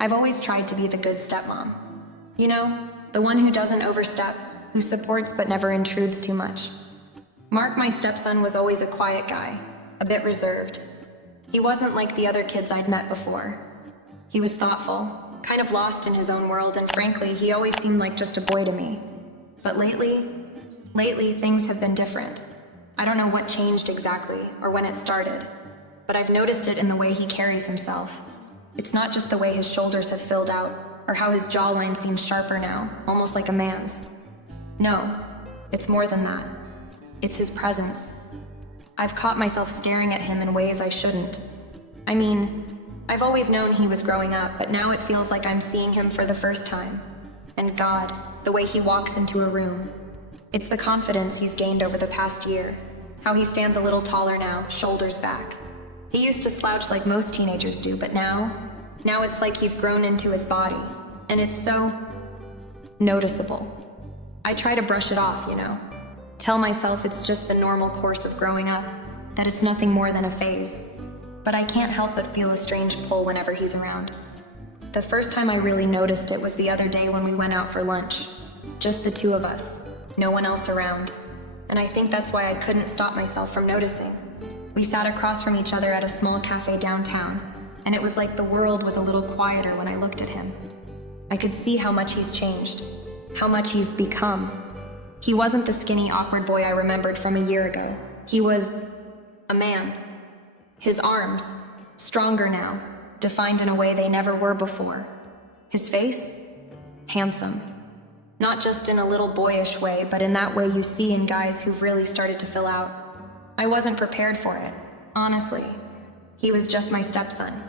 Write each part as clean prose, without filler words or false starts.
I've always tried to be the good stepmom. You know, the one who doesn't overstep, who supports but never intrudes too much. Mark, my stepson, was always a quiet guy, a bit reserved. He wasn't like the other kids I'd met before. He was thoughtful, kind of lost in his own world, and frankly, he always seemed like just a boy to me. But lately, things have been different. I don't know what changed exactly, or when it started, but I've noticed it in the way he carries himself. It's not just the way his shoulders have filled out, or how his jawline seems sharper now, almost like a man's. No, it's more than that. It's his presence. I've caught myself staring at him in ways I shouldn't. I mean, I've always known he was growing up, but now it feels like I'm seeing him for the first time. And God, the way he walks into a room. It's the confidence he's gained over the past year. How he stands a little taller now, shoulders back. He used to slouch like most teenagers do, but now it's like he's grown into his body. And it's so noticeable. I try to brush it off, Tell myself it's just the normal course of growing up, that it's nothing more than a phase. But I can't help but feel a strange pull whenever he's around. The first time I really noticed it was the other day when we went out for lunch. Just the two of us, no one else around. And I think that's why I couldn't stop myself from noticing. We sat across from each other at a small cafe downtown, and it was like the world was a little quieter when I looked at him. I could see how much he's changed, how much he's become. He wasn't the skinny, awkward boy I remembered from a year ago. He was a man. His arms, stronger now, defined in a way they never were before. His face, handsome. Not just in a little boyish way, but in that way you see in guys who've really started to fill out. I wasn't prepared for it, honestly. He was just my stepson.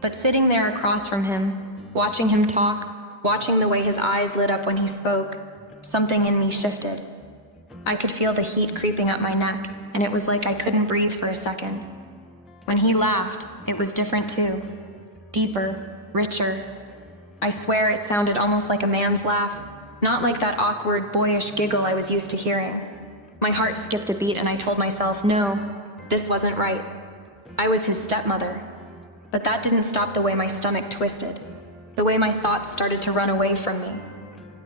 But sitting there across from him, watching him talk, watching the way his eyes lit up when he spoke, something in me shifted. I could feel the heat creeping up my neck, and it was like I couldn't breathe for a second. When he laughed, it was different too. Deeper, richer. I swear it sounded almost like a man's laugh, not like that awkward, boyish giggle I was used to hearing. My heart skipped a beat and I told myself, no, this wasn't right. I was his stepmother. But that didn't stop the way my stomach twisted, the way my thoughts started to run away from me.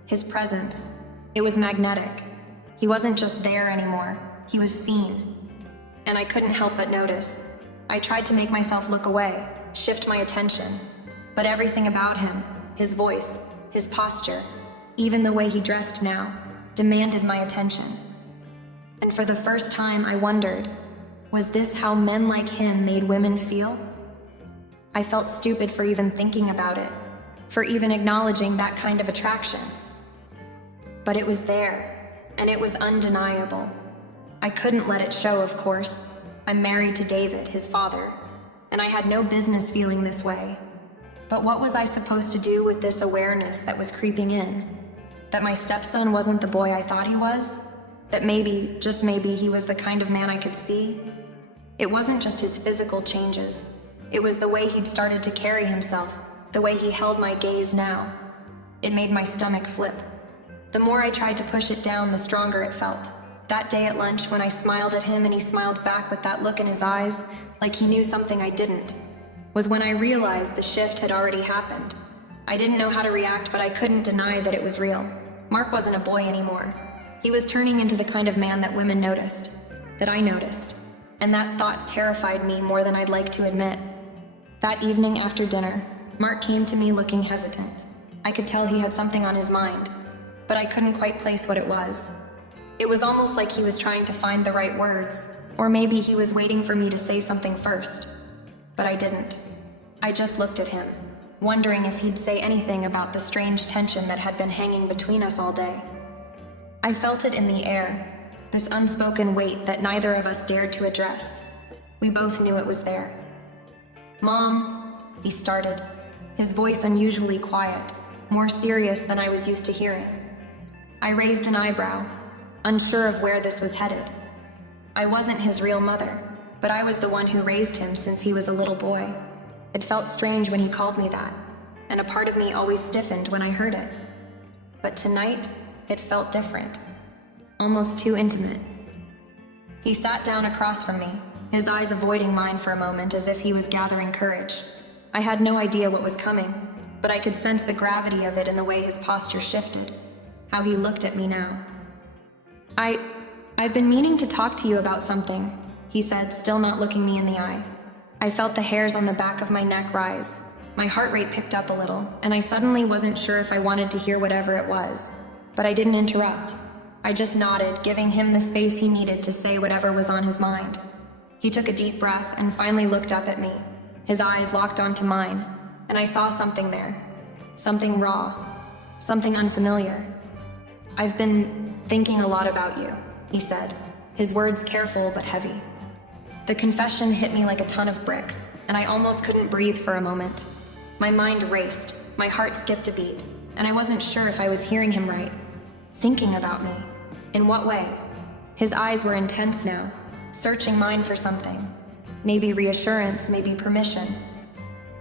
His presence, it was magnetic. He wasn't just there anymore, he was seen. And I couldn't help but notice. I tried to make myself look away, shift my attention. But everything about him, his voice, his posture, even the way he dressed now, demanded my attention. And for the first time I wondered, was this how men like him made women feel? I felt stupid for even thinking about it, for even acknowledging that kind of attraction. But it was there, and it was undeniable. I couldn't let it show, of course. I'm married to David, his father, and I had no business feeling this way. But what was I supposed to do with this awareness that was creeping in? That my stepson wasn't the boy I thought he was? That maybe, just maybe, he was the kind of man I could see? It wasn't just his physical changes. It was the way he'd started to carry himself, the way he held my gaze now. It made my stomach flip. The more I tried to push it down, the stronger it felt. That day at lunch, when I smiled at him and he smiled back with that look in his eyes, like he knew something I didn't, was when I realized the shift had already happened. I didn't know how to react, but I couldn't deny that it was real. Mark wasn't a boy anymore. He was turning into the kind of man that women noticed, that I noticed, and that thought terrified me more than I'd like to admit. That evening after dinner, Mark came to me looking hesitant. I could tell he had something on his mind, but I couldn't quite place what it was. It was almost like he was trying to find the right words, or maybe he was waiting for me to say something first. But I didn't. I just looked at him, wondering if he'd say anything about the strange tension that had been hanging between us all day. I felt it in the air, this unspoken weight that neither of us dared to address. We both knew it was there. "Mom," he started, his voice unusually quiet, more serious than I was used to hearing. I raised an eyebrow, unsure of where this was headed. I wasn't his real mother, but I was the one who raised him since he was a little boy. It felt strange when he called me that, and a part of me always stiffened when I heard it. But tonight, it felt different, almost too intimate. He sat down across from me, his eyes avoiding mine for a moment as if he was gathering courage. I had no idea what was coming, but I could sense the gravity of it in the way his posture shifted, how he looked at me now. I've been meaning to talk to you about something, he said, still not looking me in the eye. I felt the hairs on the back of my neck rise. My heart rate picked up a little, and I suddenly wasn't sure if I wanted to hear whatever it was. But I didn't interrupt. I just nodded, giving him the space he needed to say whatever was on his mind. He took a deep breath and finally looked up at me. His eyes locked onto mine, and I saw something there. Something raw. Something unfamiliar. I've been thinking a lot about you, he said, his words careful but heavy. The confession hit me like a ton of bricks, and I almost couldn't breathe for a moment. My mind raced, my heart skipped a beat, and I wasn't sure if I was hearing him right. Thinking about me. In what way? His eyes were intense now, searching mine for something. Maybe reassurance, maybe permission.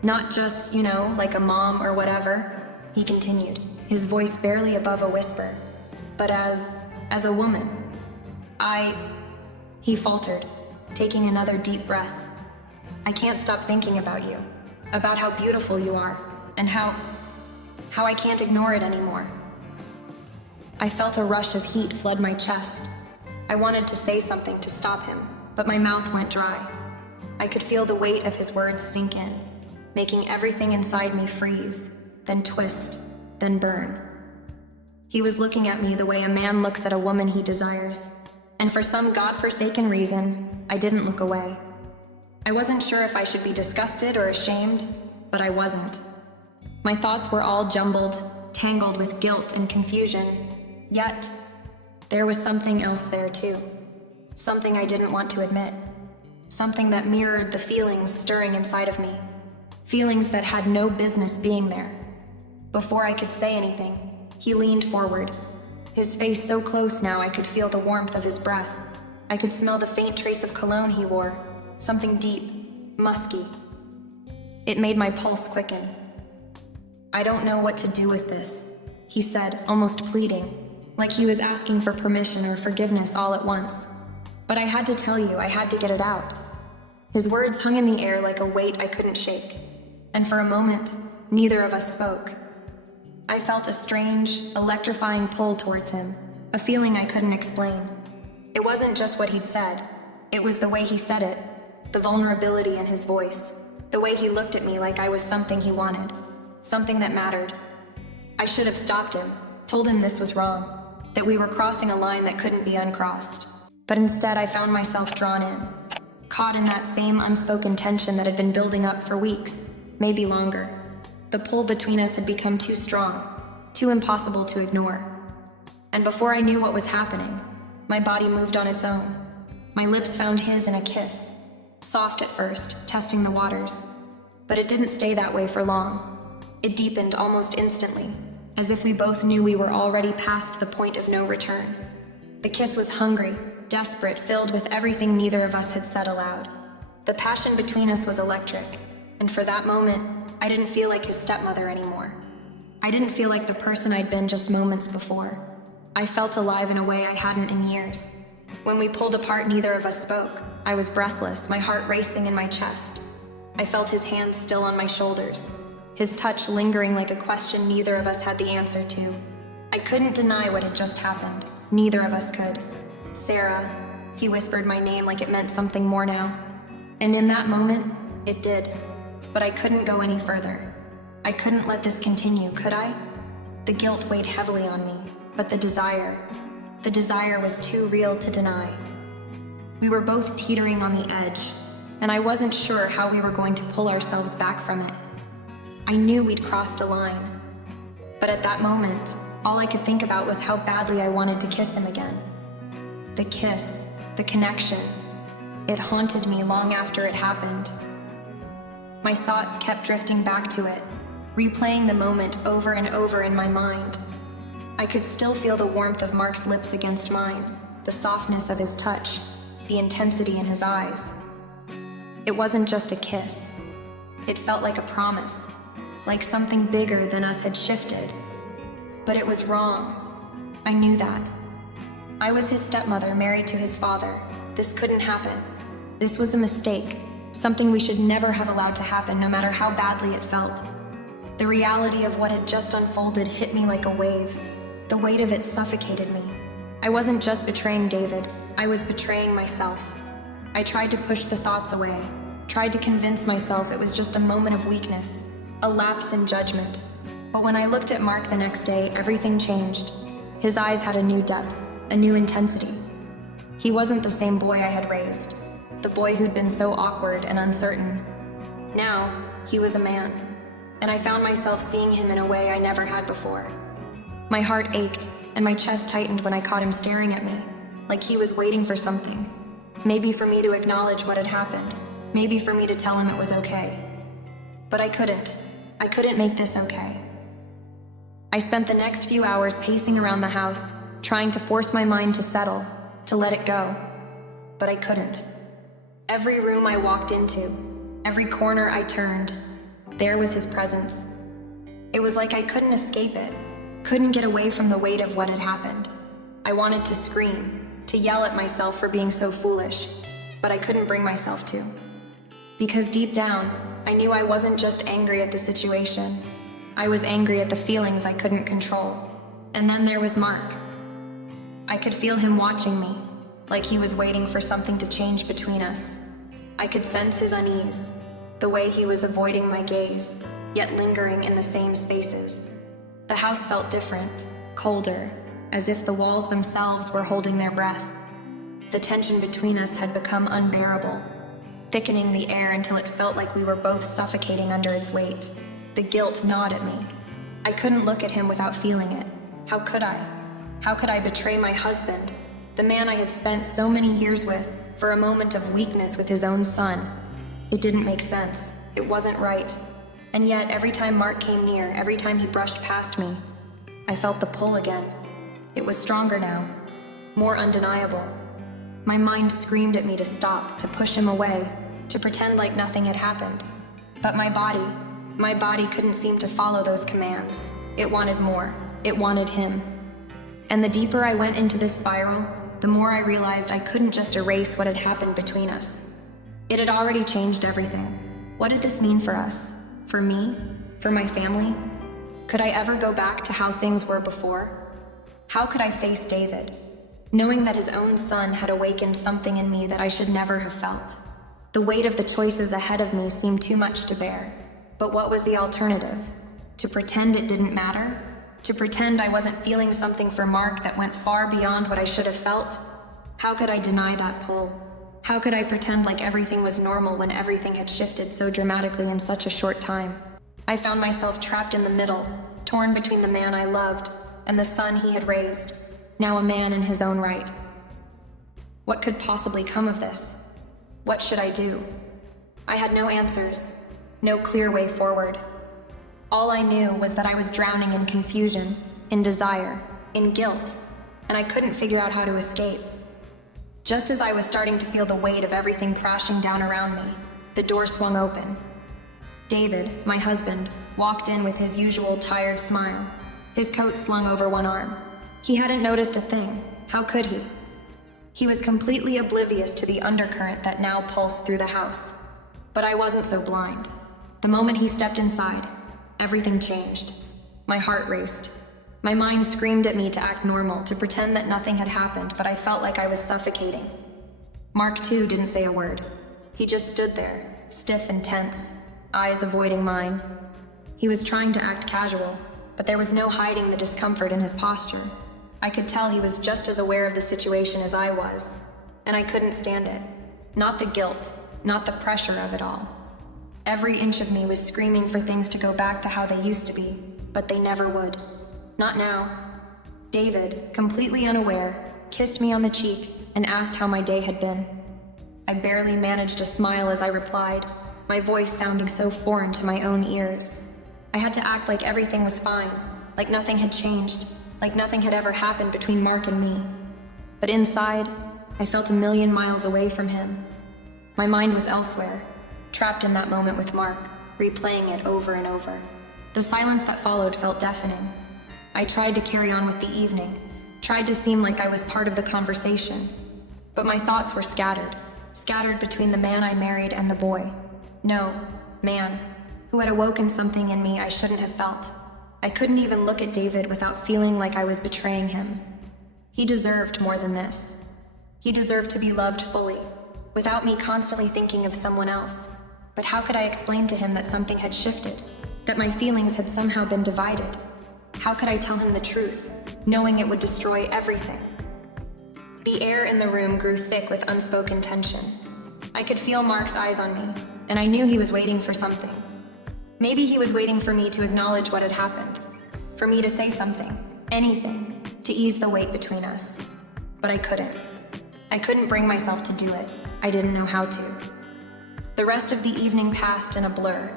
Not just, like a mom or whatever, he continued, his voice barely above a whisper. But as a woman. He faltered, taking another deep breath. I can't stop thinking about you, about how beautiful you are, and how I can't ignore it anymore. I felt a rush of heat flood my chest. I wanted to say something to stop him, but my mouth went dry. I could feel the weight of his words sink in, making everything inside me freeze, then twist, then burn. He was looking at me the way a man looks at a woman he desires, and for some godforsaken reason, I didn't look away. I wasn't sure if I should be disgusted or ashamed, but I wasn't. My thoughts were all jumbled, tangled with guilt and confusion, yet there was something else there too. Something I didn't want to admit. Something that mirrored the feelings stirring inside of me. Feelings that had no business being there. Before I could say anything, he leaned forward. His face so close now I could feel the warmth of his breath. I could smell the faint trace of cologne he wore. Something deep, musky. It made my pulse quicken. I don't know what to do with this, he said, almost pleading, like he was asking for permission or forgiveness all at once. But I had to tell you, I had to get it out. His words hung in the air like a weight I couldn't shake, and for a moment, neither of us spoke. I felt a strange, electrifying pull towards him, a feeling I couldn't explain. It wasn't just what he'd said, it was the way he said it, the vulnerability in his voice, the way he looked at me like I was something he wanted, something that mattered. I should have stopped him, told him this was wrong, that we were crossing a line that couldn't be uncrossed. But instead I found myself drawn in, caught in that same unspoken tension that had been building up for weeks, maybe longer. The pull between us had become too strong, too impossible to ignore. And before I knew what was happening, my body moved on its own. My lips found his in a kiss, soft at first, testing the waters. But it didn't stay that way for long. It deepened almost instantly, as if we both knew we were already past the point of no return. The kiss was hungry, desperate, filled with everything neither of us had said aloud. The passion between us was electric, and for that moment, I didn't feel like his stepmother anymore. I didn't feel like the person I'd been just moments before. I felt alive in a way I hadn't in years. When we pulled apart, neither of us spoke. I was breathless, my heart racing in my chest. I felt his hands still on my shoulders, his touch lingering like a question neither of us had the answer to. I couldn't deny what had just happened. Neither of us could. Sarah, he whispered my name like it meant something more now. And in that moment, it did. But I couldn't go any further. I couldn't let this continue, could I? The guilt weighed heavily on me, but the desire was too real to deny. We were both teetering on the edge, and I wasn't sure how we were going to pull ourselves back from it. I knew we'd crossed a line, but at that moment, all I could think about was how badly I wanted to kiss him again. The kiss, the connection, it haunted me long after it happened. My thoughts kept drifting back to it, replaying the moment over and over in my mind. I could still feel the warmth of Mark's lips against mine, the softness of his touch, the intensity in his eyes. It wasn't just a kiss. It felt like a promise, like something bigger than us had shifted. But it was wrong. I knew that. I was his stepmother, married to his father. This couldn't happen. This was a mistake, something we should never have allowed to happen, no matter how badly it felt. The reality of what had just unfolded hit me like a wave. The weight of it suffocated me. I wasn't just betraying David, I was betraying myself. I tried to push the thoughts away, tried to convince myself it was just a moment of weakness, a lapse in judgment. But when I looked at Mark the next day, everything changed. His eyes had a new depth, a new intensity. He wasn't the same boy I had raised, the boy who'd been so awkward and uncertain. Now, he was a man, and I found myself seeing him in a way I never had before. My heart ached, and my chest tightened when I caught him staring at me, like he was waiting for something. Maybe for me to acknowledge what had happened, maybe for me to tell him it was okay. But I couldn't. I couldn't make this okay. I spent the next few hours pacing around the house, trying to force my mind to settle, to let it go. But I couldn't. Every room I walked into, every corner I turned, there was his presence. It was like I couldn't escape it, couldn't get away from the weight of what had happened. I wanted to scream, to yell at myself for being so foolish, but I couldn't bring myself to. Because deep down, I knew I wasn't just angry at the situation. I was angry at the feelings I couldn't control. And then there was Mark. I could feel him watching me, like he was waiting for something to change between us. I could sense his unease, the way he was avoiding my gaze, yet lingering in the same spaces. The house felt different, colder, as if the walls themselves were holding their breath. The tension between us had become unbearable, thickening the air until it felt like we were both suffocating under its weight. The guilt gnawed at me. I couldn't look at him without feeling it. How could I? How could I betray my husband, the man I had spent so many years with, for a moment of weakness with his own son? It didn't make sense. It wasn't right. And yet, every time Mark came near, every time he brushed past me, I felt the pull again. It was stronger now, more undeniable. My mind screamed at me to stop, to push him away, to pretend like nothing had happened. But my body couldn't seem to follow those commands. It wanted more. It wanted him. And the deeper I went into this spiral, the more I realized I couldn't just erase what had happened between us. It had already changed everything. What did this mean for us? For me? For my family? Could I ever go back to how things were before? How could I face David, knowing that his own son had awakened something in me that I should never have felt? The weight of the choices ahead of me seemed too much to bear. But what was the alternative? To pretend it didn't matter? To pretend I wasn't feeling something for Mark that went far beyond what I should have felt? How could I deny that pull? How could I pretend like everything was normal when everything had shifted so dramatically in such a short time? I found myself trapped in the middle, torn between the man I loved and the son he had raised, now a man in his own right. What could possibly come of this? What should I do? I had no answers. No clear way forward. All I knew was that I was drowning in confusion, in desire, in guilt, and I couldn't figure out how to escape. Just as I was starting to feel the weight of everything crashing down around me, the door swung open. David, my husband, walked in with his usual tired smile, his coat slung over one arm. He hadn't noticed a thing. How could he? He was completely oblivious to the undercurrent that now pulsed through the house. But I wasn't so blind. The moment he stepped inside, everything changed. My heart raced. My mind screamed at me to act normal, to pretend that nothing had happened, but I felt like I was suffocating. Mark, too, didn't say a word. He just stood there, stiff and tense, eyes avoiding mine. He was trying to act casual, but there was no hiding the discomfort in his posture. I could tell he was just as aware of the situation as I was, and I couldn't stand it. Not the guilt, not the pressure of it all. Every inch of me was screaming for things to go back to how they used to be, but they never would. Not now. David, completely unaware, kissed me on the cheek and asked how my day had been. I barely managed to smile as I replied, my voice sounding so foreign to my own ears. I had to act like everything was fine, like nothing had changed, like nothing had ever happened between Mark and me. But inside, I felt a million miles away from him. My mind was elsewhere, trapped in that moment with Mark, replaying it over and over. The silence that followed felt deafening. I tried to carry on with the evening, tried to seem like I was part of the conversation, but my thoughts were scattered. scattered between the man I married and the boy. No, man, who had awoken something in me I shouldn't have felt. I couldn't even look at David without feeling like I was betraying him. He deserved more than this. He deserved to be loved fully, without me constantly thinking of someone else. But how could I explain to him that something had shifted, that my feelings had somehow been divided? How could I tell him the truth, knowing it would destroy everything? The air in the room grew thick with unspoken tension. I could feel Mark's eyes on me, and I knew he was waiting for something. Maybe he was waiting for me to acknowledge what had happened, for me to say something, anything, to ease the weight between us. But I couldn't. I couldn't bring myself to do it. I didn't know how to. The rest of the evening passed in a blur.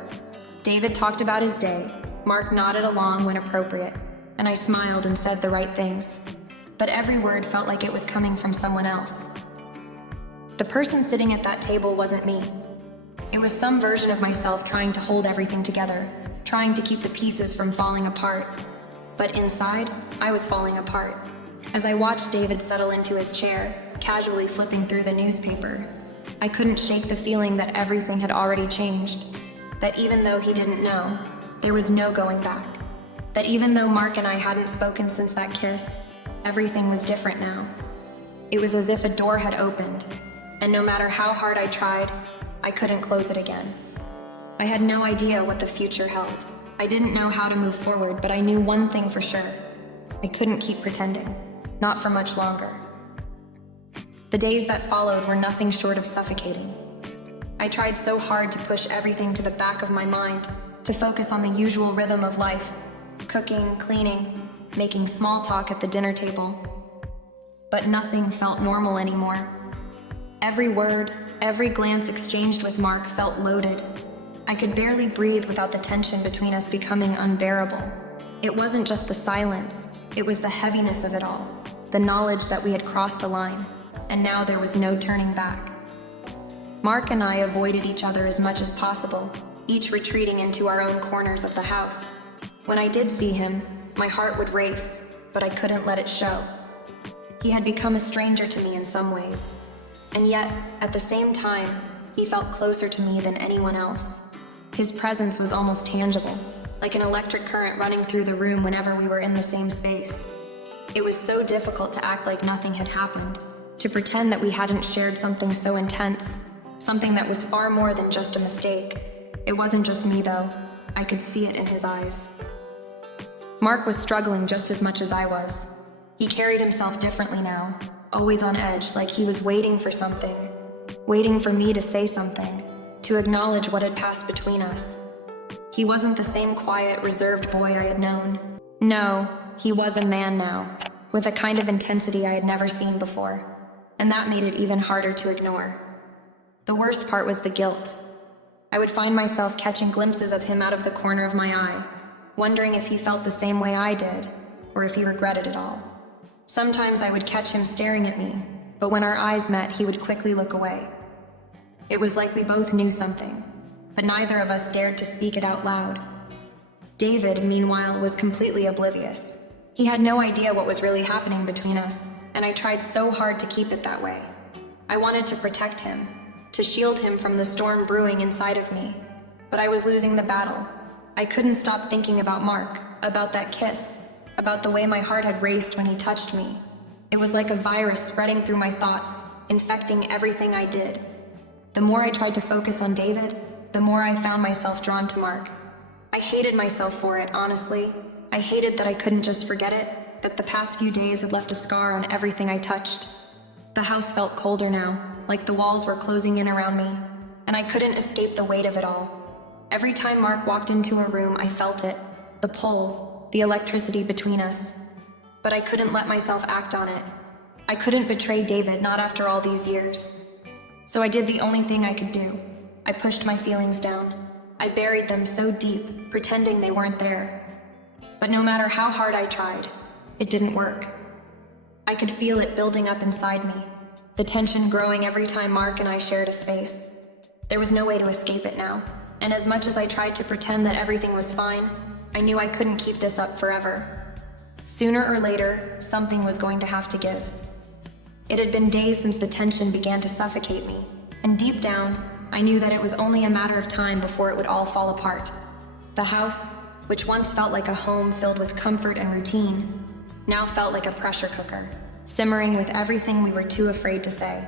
David talked about his day, Mark nodded along when appropriate, and I smiled and said the right things. But every word felt like it was coming from someone else. The person sitting at that table wasn't me. It was some version of myself trying to hold everything together, trying to keep the pieces from falling apart. But inside, I was falling apart. As I watched David settle into his chair, casually flipping through the newspaper, I couldn't shake the feeling that everything had already changed. That even though he didn't know, there was no going back. That even though Mark and I hadn't spoken since that kiss, everything was different now. It was as if a door had opened, and no matter how hard I tried, I couldn't close it again. I had no idea what the future held. I didn't know how to move forward, but I knew one thing for sure. I couldn't keep pretending, not for much longer. The days that followed were nothing short of suffocating. I tried so hard to push everything to the back of my mind, to focus on the usual rhythm of life, cooking, cleaning, making small talk at the dinner table. But nothing felt normal anymore. Every word, every glance exchanged with Mark felt loaded. I could barely breathe without the tension between us becoming unbearable. It wasn't just the silence, it was the heaviness of it all, the knowledge that we had crossed a line, and now there was no turning back. Mark and I avoided each other as much as possible, each retreating into our own corners of the house. When I did see him, my heart would race, but I couldn't let it show. He had become a stranger to me in some ways. And yet, at the same time, he felt closer to me than anyone else. His presence was almost tangible, like an electric current running through the room whenever we were in the same space. It was so difficult to act like nothing had happened, to pretend that we hadn't shared something so intense, something that was far more than just a mistake. It wasn't just me, though. I could see it in his eyes. Mark was struggling just as much as I was. He carried himself differently now, always on edge, like he was waiting for something, waiting for me to say something, to acknowledge what had passed between us. He wasn't the same quiet, reserved boy I had known. No, he was a man now, with a kind of intensity I had never seen before, and that made it even harder to ignore. The worst part was the guilt. I would find myself catching glimpses of him out of the corner of my eye, wondering if he felt the same way I did, or if he regretted it all. Sometimes I would catch him staring at me, but when our eyes met, he would quickly look away. It was like we both knew something, but neither of us dared to speak it out loud. David, meanwhile, was completely oblivious. He had no idea what was really happening between us, and I tried so hard to keep it that way. I wanted to protect him, to shield him from the storm brewing inside of me, but I was losing the battle. I couldn't stop thinking about Mark, about that kiss, about the way my heart had raced when he touched me. It was like a virus spreading through my thoughts, infecting everything I did. The more I tried to focus on David, the more I found myself drawn to Mark. I hated myself for it, honestly. I hated that I couldn't just forget it, that the past few days had left a scar on everything I touched. The house felt colder now, like the walls were closing in around me, and I couldn't escape the weight of it all. Every time Mark walked into a room, I felt it, the pull, the electricity between us. But I couldn't let myself act on it. I couldn't betray David, not after all these years. So I did the only thing I could do. I pushed my feelings down. I buried them so deep, pretending they weren't there. But no matter how hard I tried, it didn't work. I could feel it building up inside me, the tension growing every time Mark and I shared a space. There was no way to escape it now, and as much as I tried to pretend that everything was fine, I knew I couldn't keep this up forever. Sooner or later, something was going to have to give. It had been days since the tension began to suffocate me, And deep down, I knew that it was only a matter of time before it would all fall apart. The house, which once felt like a home filled with comfort and routine, now felt like a pressure cooker, simmering with everything we were too afraid to say.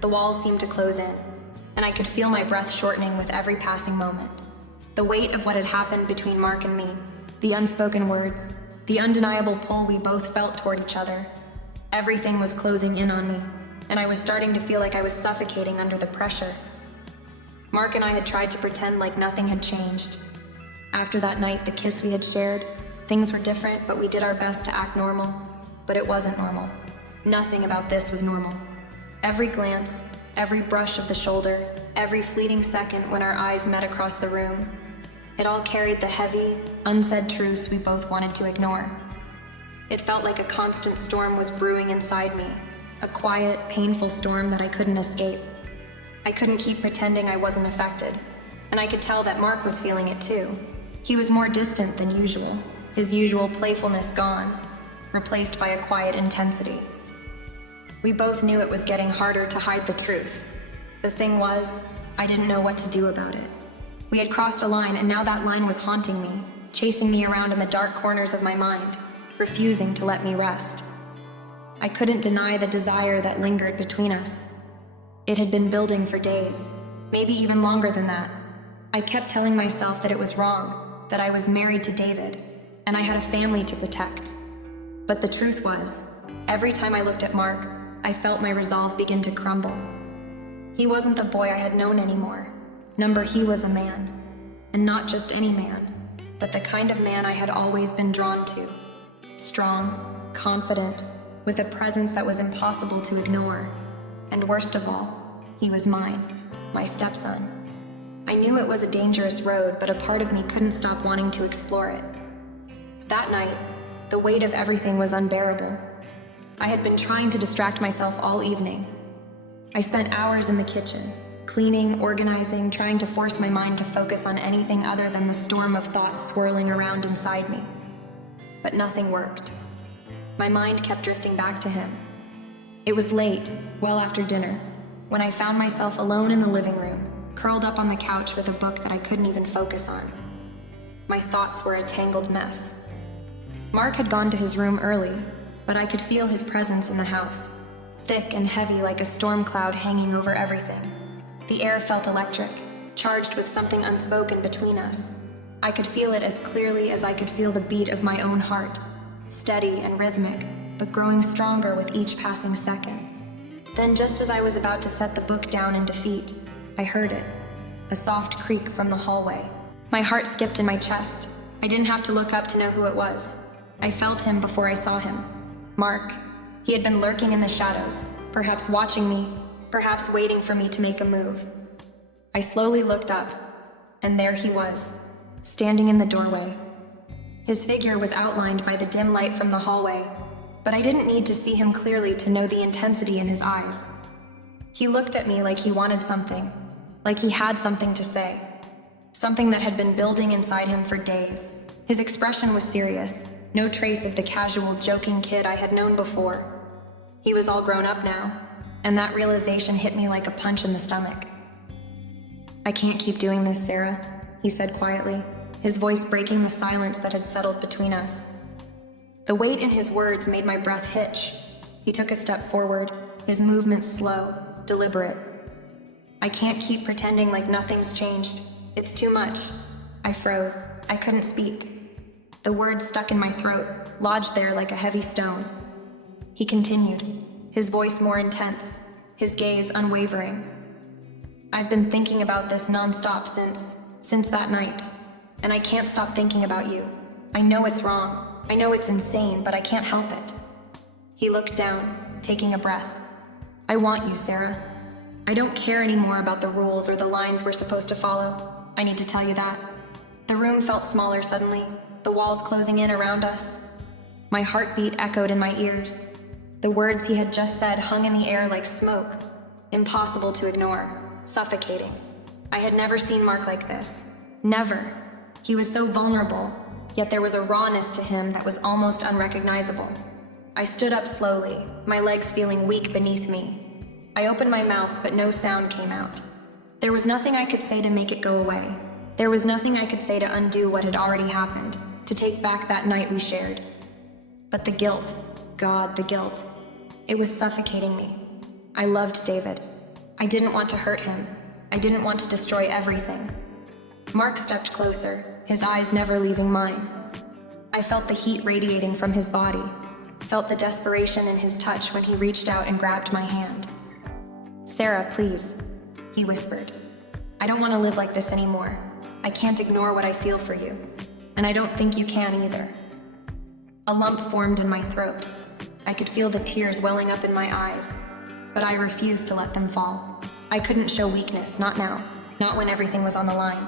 The walls seemed to close in, and I could feel my breath shortening with every passing moment. The weight of what had happened between Mark and me, the unspoken words, the undeniable pull we both felt toward each other. Everything was closing in on me, and I was starting to feel like I was suffocating under the pressure. Mark and I had tried to pretend like nothing had changed. After that night, the kiss we had shared, things were different, but we did our best to act normal. But it wasn't normal. Nothing about this was normal. Every glance, every brush of the shoulder, every fleeting second when our eyes met across the room, it all carried the heavy, unsaid truths we both wanted to ignore. It felt like a constant storm was brewing inside me, a quiet, painful storm that I couldn't escape. I couldn't keep pretending I wasn't affected, and I could tell that Mark was feeling it too. He was more distant than usual, his usual playfulness gone, replaced by a quiet intensity. We both knew it was getting harder to hide the truth. The thing was, I didn't know what to do about it. We had crossed a line, and now that line was haunting me, chasing me around in the dark corners of my mind, refusing to let me rest. I couldn't deny the desire that lingered between us. It had been building for days, maybe even longer than that. I kept telling myself that it was wrong, that I was married to David, and I had a family to protect. But the truth was, every time I looked at Mark, I felt my resolve begin to crumble. He wasn't the boy I had known anymore. He was a man. And not just any man, but the kind of man I had always been drawn to. Strong, confident, with a presence that was impossible to ignore. And worst of all, he was mine, my stepson. I knew it was a dangerous road, but a part of me couldn't stop wanting to explore it. That night, the weight of everything was unbearable. I had been trying to distract myself all evening. I spent hours in the kitchen, cleaning, organizing, trying to force my mind to focus on anything other than the storm of thoughts swirling around inside me. But nothing worked. My mind kept drifting back to him. It was late, well after dinner, when I found myself alone in the living room, curled up on the couch with a book that I couldn't even focus on. My thoughts were a tangled mess. Mark had gone to his room early, but I could feel his presence in the house, thick and heavy like a storm cloud hanging over everything. The air felt electric, charged with something unspoken between us. I could feel it as clearly as I could feel the beat of my own heart, steady and rhythmic, but growing stronger with each passing second. Then, just as I was about to set the book down in defeat, I heard it, a soft creak from the hallway. My heart skipped in my chest. I didn't have to look up to know who it was. I felt him before I saw him. Mark. He had been lurking in the shadows, perhaps watching me, perhaps waiting for me to make a move. I slowly looked up, and there he was, standing in the doorway. His figure was outlined by the dim light from the hallway, but I didn't need to see him clearly to know the intensity in his eyes. He looked at me like he wanted something, like he had something to say, something that had been building inside him for days. His expression was serious, no trace of the casual, joking kid I had known before. He was all grown up now, and that realization hit me like a punch in the stomach. "I can't keep doing this, Sarah," he said quietly, his voice breaking the silence that had settled between us. The weight in his words made my breath hitch. He took a step forward, his movements slow, deliberate. "I can't keep pretending like nothing's changed. It's too much." I froze. I couldn't speak. The words stuck in my throat, lodged there like a heavy stone. He continued, his voice more intense, his gaze unwavering. "I've been thinking about this nonstop since that night, and I can't stop thinking about you. I know it's wrong. I know it's insane, but I can't help it." He looked down, taking a breath. "I want you, Sarah. I don't care anymore about the rules or the lines we're supposed to follow. I need to tell you that." The room felt smaller suddenly, the walls closing in around us. My heartbeat echoed in my ears. The words he had just said hung in the air like smoke, impossible to ignore, suffocating. I had never seen Mark like this. Never. He was so vulnerable, yet there was a rawness to him that was almost unrecognizable. I stood up slowly, my legs feeling weak beneath me. I opened my mouth, but no sound came out. There was nothing I could say to make it go away. There was nothing I could say to undo what had already happened, to take back that night we shared. But the guilt, God, the guilt. It was suffocating me. I loved David. I didn't want to hurt him. I didn't want to destroy everything. Mark stepped closer, his eyes never leaving mine. I felt the heat radiating from his body, felt the desperation in his touch when he reached out and grabbed my hand. "Sarah, please," he whispered. "I don't want to live like this anymore. I can't ignore what I feel for you, and I don't think you can either." A lump formed in my throat. I could feel the tears welling up in my eyes, but I refused to let them fall. I couldn't show weakness, not now, not when everything was on the line.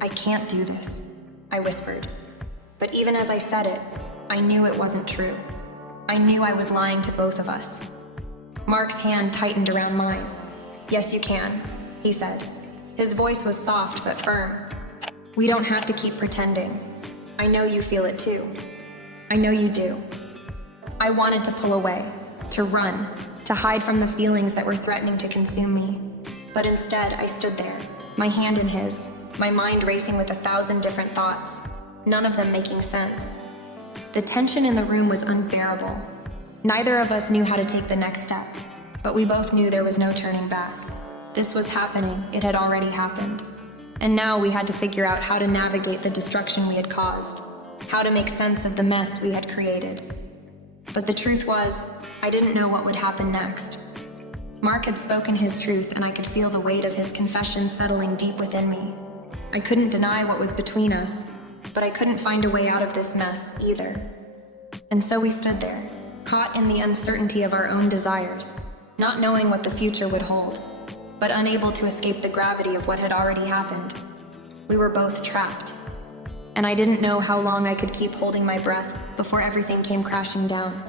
"I can't do this," I whispered. But even as I said it, I knew it wasn't true. I knew I was lying to both of us. Mark's hand tightened around mine. "Yes, you can," he said. His voice was soft but firm. "We don't have to keep pretending. I know you feel it too. I know you do." I wanted to pull away, to run, to hide from the feelings that were threatening to consume me. But instead, I stood there, my hand in his, my mind racing with 1,000 different thoughts, none of them making sense. The tension in the room was unbearable. Neither of us knew how to take the next step, but we both knew there was no turning back. This was happening, it had already happened. And now we had to figure out how to navigate the destruction we had caused, how to make sense of the mess we had created. But the truth was, I didn't know what would happen next. Mark had spoken his truth, and I could feel the weight of his confession settling deep within me. I couldn't deny what was between us, but I couldn't find a way out of this mess either. And so we stood there, caught in the uncertainty of our own desires, not knowing what the future would hold, but unable to escape the gravity of what had already happened. We were both trapped, and I didn't know how long I could keep holding my breath before everything came crashing down.